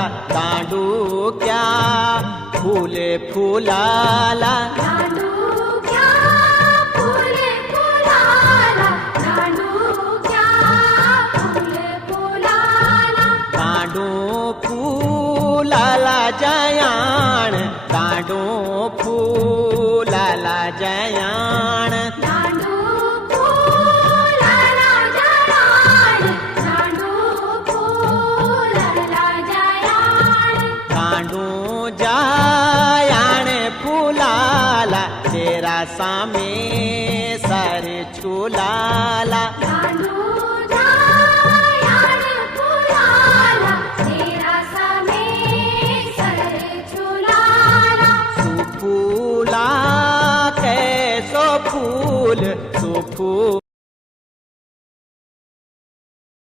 फुलाला दांडूक्या फुले फुलाला दांडूक्या फुले फुलाला दांडूक्या फुले फुलाला दांडू फुलाला जयाण दांडू फुलाला जयाण दांडू फुलाला जयाण दांडू फुलाला जयाण दांडू जयाण फुलाला तेरा सामे सारे झुलाला